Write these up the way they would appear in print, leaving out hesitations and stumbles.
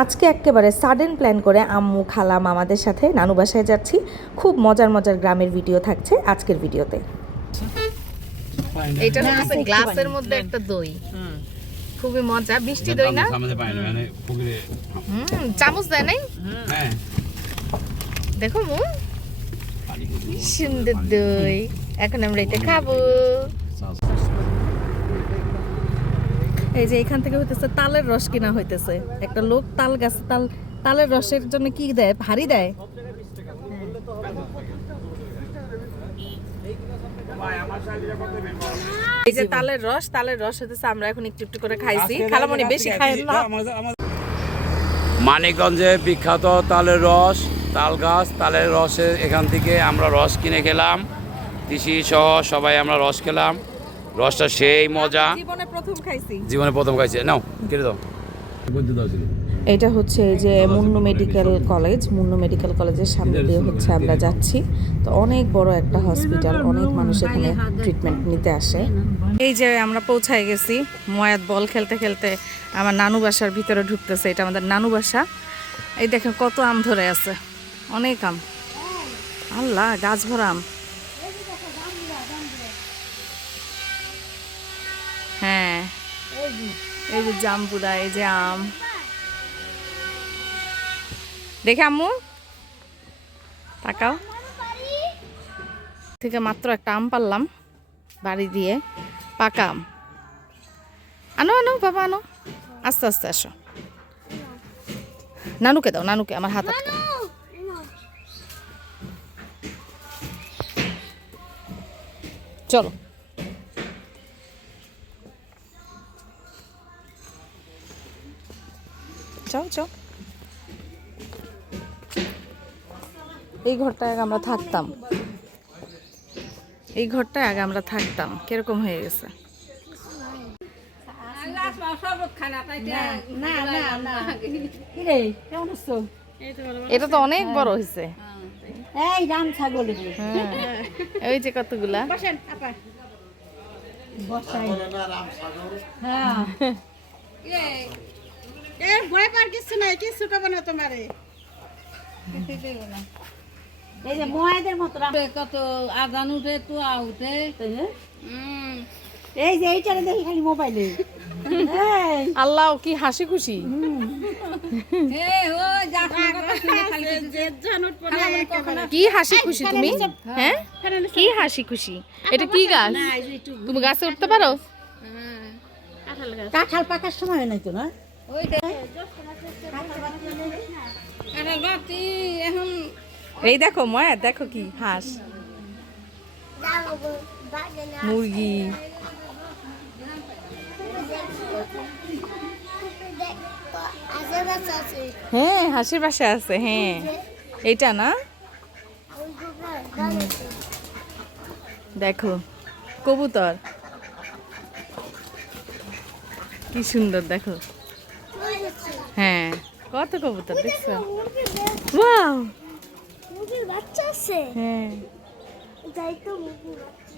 আজকে একেবারে sudden plan করে আম্মু খালা মামাদের সাথে নানু বাসায় যাচ্ছি। খুব মজার মজার গ্রামের ভিডিও থাকছে আজকের ভিডিওতে। এটা হচ্ছে গ্লাসের মধ্যে একটা দই, খুবই মজা, মিষ্টি দই না? চামচ দেয় নাই? দেখো মু সুন্দর দই, এখন আমরা এটা খাবো। এই যে এখান থেকে হইতেছে তালের রস কিনা হইতেছে। একটা লোক তাল গাছ তালের রসের জন্য কি দেয়, হাড়ি দেয়। এই যে তালের রস হইতেছে, আমরা এখন একটু একটু করে খাইছি। খালামণি বেশি খায় না। মানিকগঞ্জে বিখ্যাত তালের রস, তাল গাছ, তালের রসের এখান থেকে আমরা রস কিনে খেলাম, তিসি সহ সবাই আমরা রস খেলাম। রসটা সেই মজা, জীবনে প্রথম খাইছি। নাও কেটে দাও। এটা হচ্ছে এই যে মুন্নু মেডিকেল কলেজের সামনে দিয়ে হচ্ছে আমরা যাচ্ছি। তো অনেক বড় একটা হসপিটাল, অনেক মানুষ এখানে ট্রিটমেন্ট নিতে আসে। এই যে আমরা পৌঁছায় গেছি। ময়াত বল খেলতে খেলতে আমার নানু বাসার ভিতরে ঢুকতেছে। এটা আমাদের নানু বাসা। এই দেখেন কত আম ধরে আছে, অনেক আম। আল্লাহ, গাছ ভরা আম। হ্যাঁ, এই যে জামপুরা, এই যে আম। দেখে আম্মু তাকাও। থেকে মাত্র একটা আম পারলাম বাড়ি দিয়ে, পাকা আম। আনো আনো বাবা, আনো, আস্তে আস্তে আসো। নানুকে দাও, নানুকে, আমার হাত আটকা। চলো যাও যাও। এই ঘরটায় আগে আমরা থাকতাম, কিরকম হয়ে গেছে। এটা তো অনেক বড় হয়েছে। ওই যে কতগুলা। এই যে মহাদের মতো কত আজান উঠে তো উঠে, এই যে এইটারে দেখি খালি মোবাইলে। আল্লাহ, কি হাসি খুশি। কি হাসি খুশি তুমি? হ্যাঁ, কি হাসি খুশি। এটা কি গাছ? তুমি গাছে উঠতে পারো? কাঁঠাল পাকার সময় নাই তো না? এই দেখো ময়া, দেখো কি হাঁস, মুরগি। হ্যাঁ, হাঁসের বাসা আছে। হ্যাঁ, এইটা না? দেখো কবুতর কি সুন্দর, দেখো। হ্যাঁ, কত কবুতর দেখছো? ওয়াও, মুরগির বাচ্চা আছে। হ্যাঁ, যাই তো মুরগির বাচ্চা।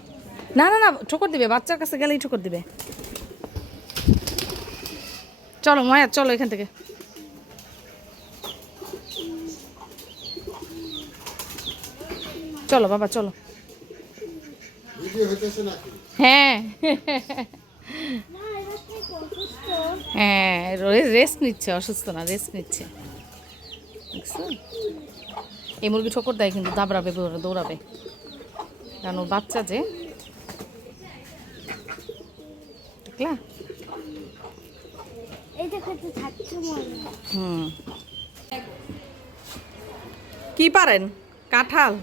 না না না, ঠোকর দিবে, বাচ্চার কাছে গেলেই ঠোকর দিবে। চলো মায়া, চলো এখান থেকে। চলো বাবা, চলো। হ্যাঁ হ্যাঁ, রেস্ট নিচ্ছে, অসুস্থ না, রেস্ট নিচ্ছে। দেখছো, এই মুরগি ঠোকর দেয় কিন্তু দাবড়াবে, দৌড়াবে, কারণ ও বাচ্চা যে। দেখলা? কি পারেন? কাঁঠাল।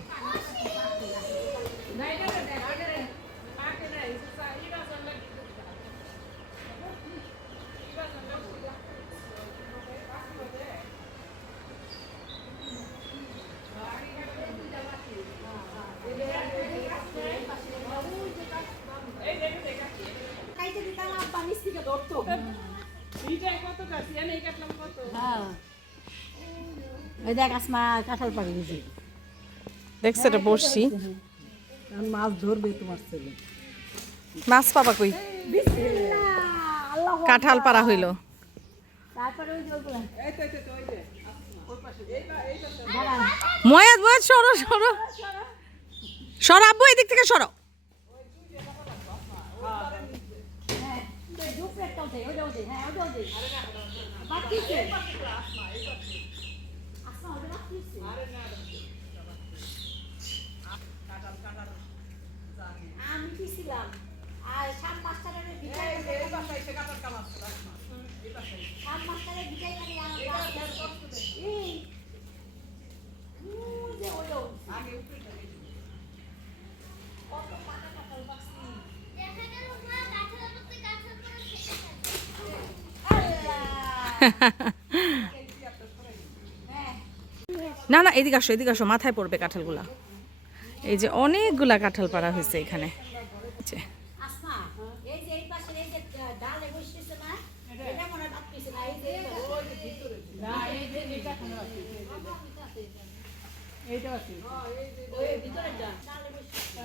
দেখছো এটা বসছি, মাছ ধরবে তোমার ছেলে। মাছ পাবা কই? কাঁঠাল পাড়া হইল। ময়াজ ময়াজ সরো সরো সরো আব্বু এদিক থেকে সরো। আমি কি ছিলাম আর সাত মাস্টারের বিকাই সাত মাস্টারের বিকাই মানে এই যে ওলো আগে কত পাতা কাটাল বাক্সি দেখা গেল না কাঁঠাল করতে কাঁঠাল করে না না এদিকে আসো মাথায় পড়বে কাঁঠালগুলা। এই যে অনেকগুলা কাঁঠাল পাড়া হয়েছে এখানে। আসমা এই যে এই পাশে এই যে ডালে বসতেছে না এটা মনে রাখতেছে না এই যে না এই যে এটা কোন আছে এইটা আছে ওই ভিতরে ডালে বসতেছে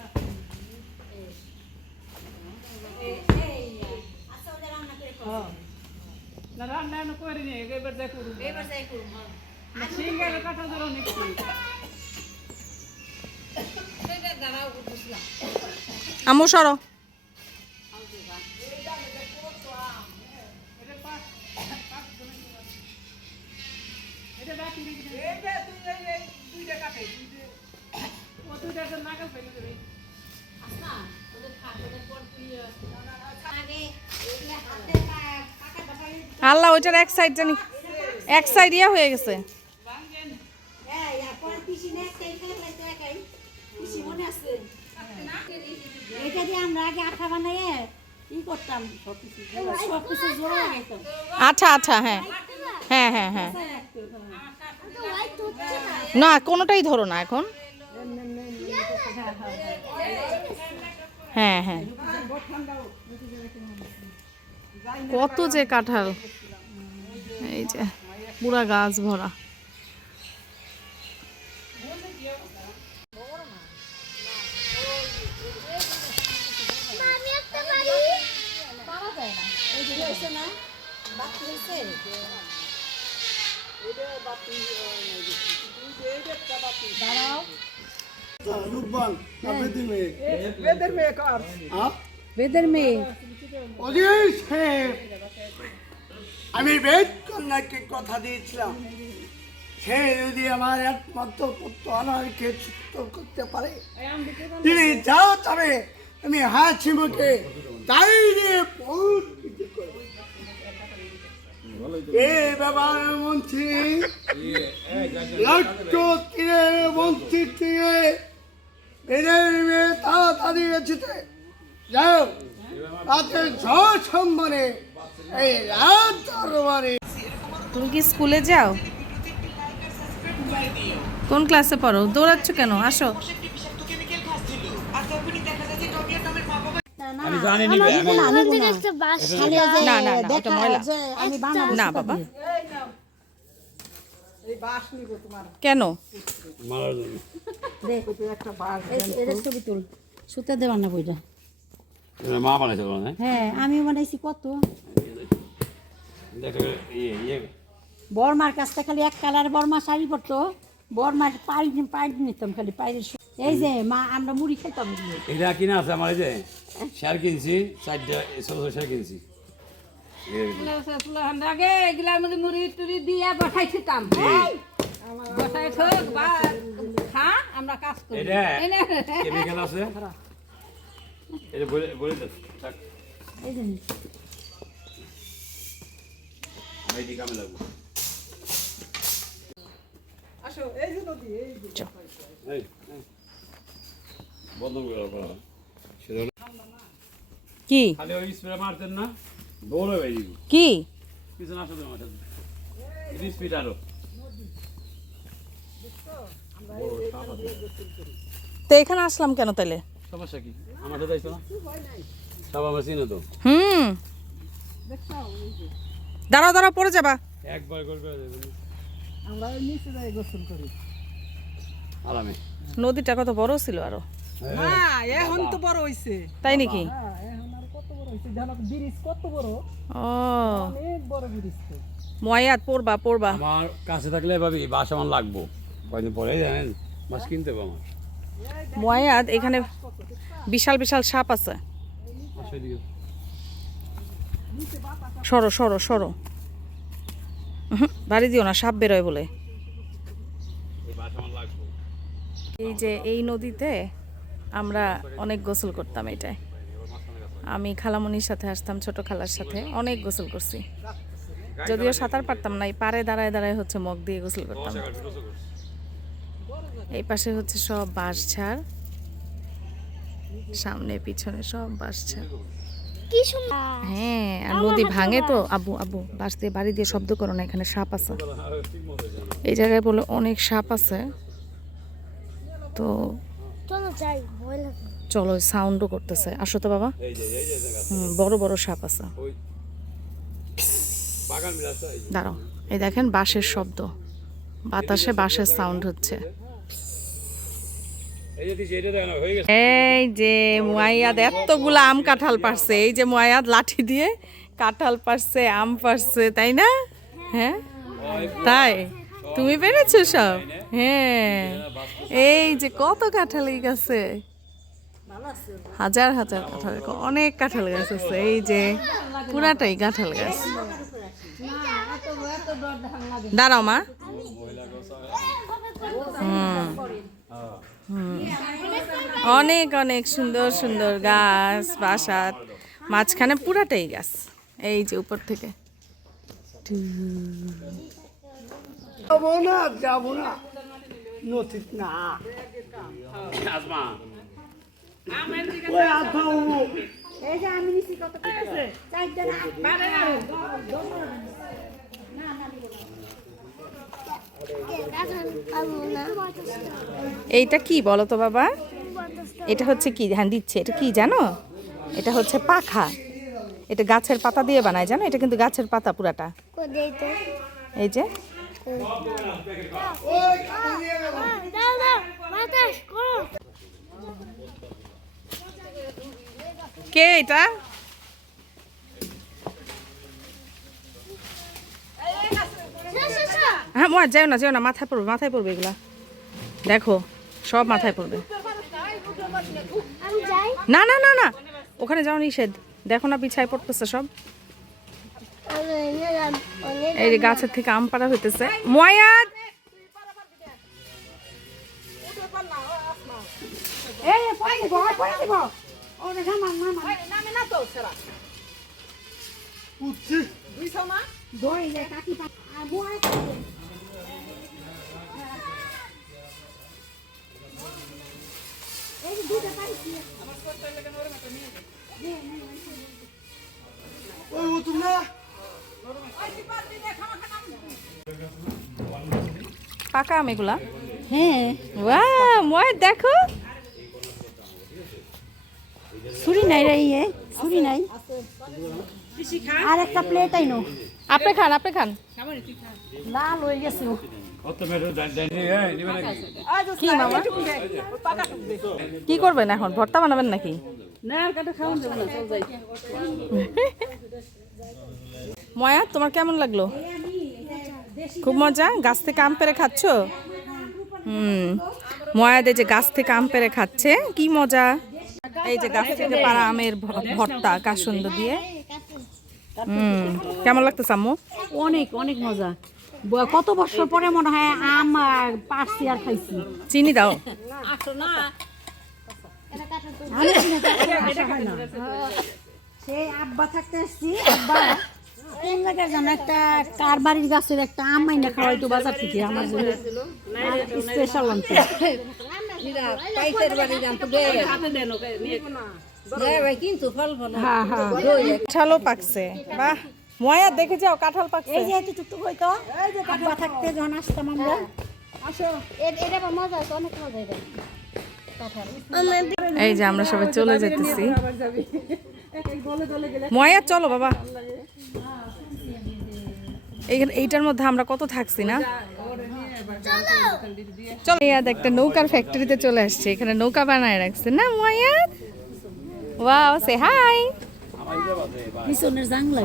এই আচ্ছা ওটা রান্না করে খাও না রান্না করিনি এবার দেখো এবার যাই করুম না সিঙ্গার কাটা ধরো নিচ্ছি আম্মু সরো। আসমা ওদের খাওয়ার পর তুই আগে এগুলা হাতে কাকা বাটাই আল্লাহ ওইটার এক সাইড জানি এক সাইড ইয়া হয়ে গেছে। এই এখন পিসি নে তেল তেল লাইতে একাই পিসি মনে আছে এটা দিয়ে আমরা আগে আঠা বানাইয়ে কি করতাম সব কিছু জোড়া লাগাইতাম আচ্ছা আচ্ছা হ্যাঁ হ্যাঁ হ্যাঁ হ্যাঁ না কোনোটাই ধরো না এখন। হ্যাঁ হ্যাঁ কত যে কাঁঠাল এই যে পুরা গাছ ভরা। বেদের মেয়ে আমি বেদ কন্যাকে কথা দিয়েছিলাম সে যদি আমার একমাত্র পুত্র অনারকে সুস্থ করতে পারে তিনি যাও তবে আমি হাসি মুখে তাই নিয়ে এ ব্যাপার মন্ত্রী লক্ষ তীরের মন্ত্রী থেকে এদের মেয়ে তাড়াতাড়ি এসেছে যাও তাতে সম্মানে এই রাত দরবারে। তুমি কি স্কুলে যাও? কোন ক্লাসে পড়ো? দৌড়াচ্ছ কেন? আসো। আমি জানি নি না না না ওটা ময়লা না বাবা। কেন? ছবি তুল সুতা দেওয়ার না বইটা মা বানাইছে না হ্যাঁ আমি বানাইছি কত দেখো বরমার কাছটা খালি এক কালার বরমা শাড়ি পরতো বরমার পাইট নিতাম খালি পাইরের এই যে মা আমরা মুড়ি খাইতাম এটা কিনা আছে আমার এই যে শেয়ার কিনছি 4টা ছোট শেয়ার কিনছি আগে এগুলার মধ্যে মুড়ি টুড়ি দিয়ে বসাইছিতাম বসাই থাক বা খা আমরা কাজ করি এটা কেমিক্যাল আছে এটা বলে বলে থাক এই যে আমি দি কামে লাগবো আসো এই যে নদী এই যে এই বন্ধ করে রাখো সেটা কি খালি ওই স্প্রে মারতেন না দৌড়ে বেরিয়ে কি পিছনে আসো তোমার সাথে এই স্পিড আরো তো এখানে আসলাম কেন তাইলে? সমস্যা কি আমার সাথে আইছো না সব আমার চিনো তো দাঁড়াও দাঁড়াও পড়ে যাবা। একবার গোল করে দেবেন আমরা নিচে যাই গোসল করি আরামে নদীটা কত বড় ছিল আরো। না এখন তো বড় হইছে তাই নাকি? হ্যাঁ এখন আর কত বড় হয়েছে জানো ব্রিজ কত বড়, ও অনেক বড় ব্রিজ তো। ময়াত পড়বা পড়বা। আমার কাছে থাকলে ভাবি বাস আমার লাগবো কয়দিন পরে জানেন মাছ কিনতে হবে আমার। ময়াত এখানে বিশাল বিশাল সাপ আছে। আসো এদিকে। সরো সরো সরো, বাড়ি দিও না, সাপ বেরোয় বলে। এই বাস আমার লাগবো। এই যে এই নদীতে আমরা অনেক গোসল করতাম এটায়। আমি খালামণির সাথে আসতাম, ছোট খালার সাথে অনেক গোসল করছি। যদিও সাঁতার পারতাম না, এই পাড়ে দাঁড়ায় দাঁড়ায় হচ্ছে মগ দিয়ে গোসল করতাম। এই পাশে হচ্ছে সব বাঁশঝাড়, সামনে পিছনে সব বাঁশঝাড়। হ্যাঁ, আর নদী ভাঙে তো। আব্বু আব্বু বাঁশ দিয়ে বাড়ি দিয়ে শব্দ করো না, এখানে সাপ আছে। এই জায়গায় বলে অনেক সাপ আছে, তো চলো সাউন্ডও করতেছে। আসো তো বাবা, বড় বড় সাপ আছে। বাগান বিলাসটা এই যে। দাঁড়াও, এই দেখেন বাঁশের শব্দ, বাতাসে বাঁশের সাউন্ড হচ্ছে। এই যে দিছি, এটা দেখো না, হয়ে গেছে। এই যে মুয়াইয়াদ এতগুলা আম কাঁঠাল পারছে। এই যে মুয়াইয়াদ লাঠি দিয়ে কাঁঠাল পারছে, আম পারছে, তাই না? হ্যাঁ তাই, তুমি পেরেছো সব? হ্যাঁ, এই যে কত কাঁঠাল গাছে, হাজার হাজার কাঁঠাল, অনেক কাঁঠাল গাছ আছে। এই যে পুরাটাই কাঁঠাল গাছ। দাঁড়াও মা। অনেক অনেক সুন্দর সুন্দর গাছ, বাসাত মাঝখানে পুরাটাই গাছ। এই যে উপর থেকে যাবো না, যাবো না, নথিত না। আসমা ওই আধা উড়ো। এই যে আমি নিছি কত আছে 4 জন বারে না এইটা কি বলো তো বাবা? এটা হচ্ছে কি ধ্যান দিচ্ছে, এটা কি জানো? এটা হচ্ছে পাখা। এটা গাছের পাতা দিয়ে বানায়, জানো? এটা কিন্তু গাছের পাতা পুরাটা। এই যে কে এটা? হ্যাঁ মা, যাও না যাও না, মাথায় পড়বে, মাথায় পড়বে এগুলা। দেখো সব মাথায় পড়বে। না না না না, ওখানে যাও নিষেধ। দেখো না বিছায় পড়তেছে সব। এই যে গাছের থেকে আম পাড়া হইতেছে। মুয়াইয়াদ এই পড়ে দিব ওরে নামা নামে না তো সেরা উঠছি। দই যে কাকি আবু আই এই দুটো পাইছি ওই উঠুম না। পাকা আম এগুলা। হ্যাঁ ওয়াও মুয়াইয়াদ দেখো, ছুরি নাই রে ইয়ে ছুরি নাই আর একটা প্লেট আইনো আপনি খান, আপনি খান। লাল হয়ে গেছে কত মেট্রো দেন এই নিবে নাকি? কি মামা, কি করবেন এখন? ভর্তা বানাবেন নাকি? ময়া, তোমার কেমন লাগলো? খুব মজা। গাছ থেকে আম পেড়ে খাচ্ছ? ময়াদে যে গাছ থেকে আম পেড়ে খাচ্ছে, কি মজা। এই যে গাছ থেকে পাড়া আমের ভর্তা কাসুন্দ দিয়ে। কেমন লাগতেছে আম্মু? অনেক অনেক মজা কত বছর পরে মনে হয় আম পারছি আর খাইছি চিনি দাও। সেই আব্বা থাকতে আসছি আব্বা কোন জায়গায় জানো একটা কার বাড়ির গাছের একটা আম মাইনা খাওয়াইতো বাজার থেকে আমার জন্য স্পেশাল আনতে হ্যাঁ হ্যাঁ কাঁঠালও পাকছে। বাহ ময়া, দেখে যাও কাঁঠাল পাকছে। এই যে একটু টুকটুক হইতো আব্বা থাকতে যখন আসতাম আমরা এই যে আমরা সবাই চলে যেতেছি। ময়া চলো বাবা, এইটার মধ্যে আমরা কত থাকছি না। চলো, একটা নৌকার ফ্যাক্টরিতে চলে আসছে। এখানে নৌকা বানায় রাখছে না ময়া। ওয়াও, সে হাই। পিছনের জাংলা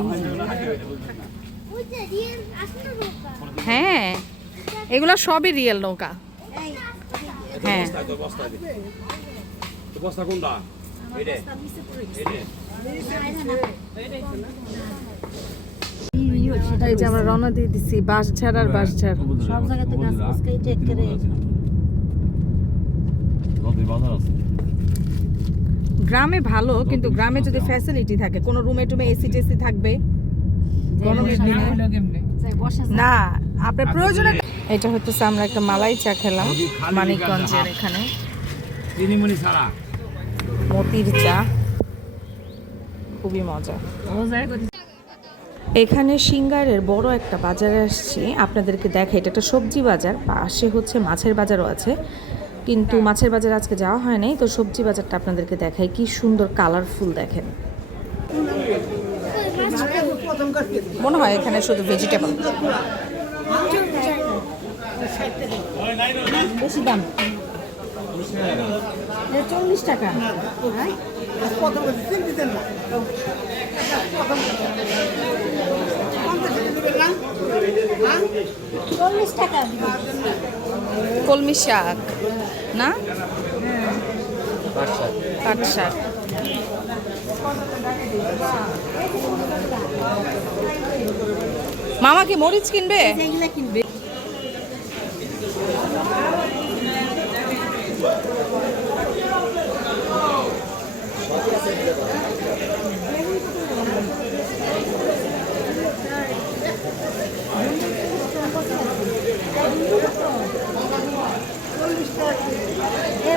হ্যাঁ এগুলো সবই রিয়েল নৌকা হ্যাঁ বস্তা কোনটা এইটা এই যে আমরা রওনা দিয়ে দিছি বাঁশঝাড় আর বাঁশঝাড় সব জায়গাতে গাছ গাছ কেটে করে গ্রামে ভালো কিন্তু গ্রামে যদি ফ্যাসিলিটি থাকে কোনো রুমে টুমে এসি টেসি থাকবে গরমের দিনে বসে না আপনার প্রয়োজনে এটা হচ্ছে আমরা একটা মালাই চা খেলাম মানিকগঞ্জের এখানে চিনিমুনি ছাড়া মতির চা খুবই মজা এখানে সিঙ্গারের বড় একটা বাজারে আসছি আপনাদেরকে দেখে এটা একটা সবজি বাজার পাশে হচ্ছে মাছের বাজারও আছে কিন্তু মাছের বাজার আজকে যাওয়া হয় নাই তো সবজি বাজারটা আপনাদেরকে দেখাই কি সুন্দর কালারফুল দেখেন মনে হয় এখানে শুধু ভেজিটেবল বেশি দাম 40 টাকা চল্লিশ টাকা কলমি শাক না পাট শাক মামা কি মরিচ কিনবে এইগুলা কিনবে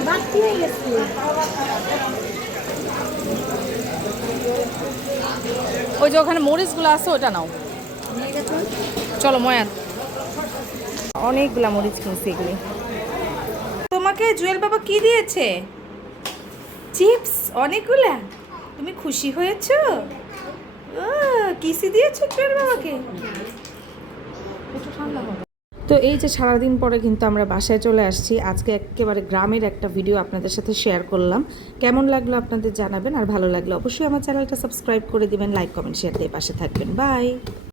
বাড়তি হয়ে গেছে ওই যে ওখানে মরিচগুলো আছে ওটা নাও চলো ময়ান অনেকগুলা মরিচ কিনছি এগুলি তোমাকে জুয়েল বাবা কি দিয়েছে চিপস অনেকগুলা তুমি খুশি হয়েছো কিসি দিয়েছো জুয়েল বাবাকে একটু ঠান্ডা হবে তো এই যে সারাদিন পরে কিন্তু আমরা বাসায় চলে আসছি আজকে একেবারে গ্রামের একটা ভিডিও আপনাদের সাথে শেয়ার করলাম কেমন লাগলো আপনাদের জানাবেন আর ভালো লাগলো অবশ্যই আমার চ্যানেলটা সাবস্ক্রাইব করে দিবেন লাইক কমেন্ট শেয়ার দিয়ে পাশে থাকবেন বাই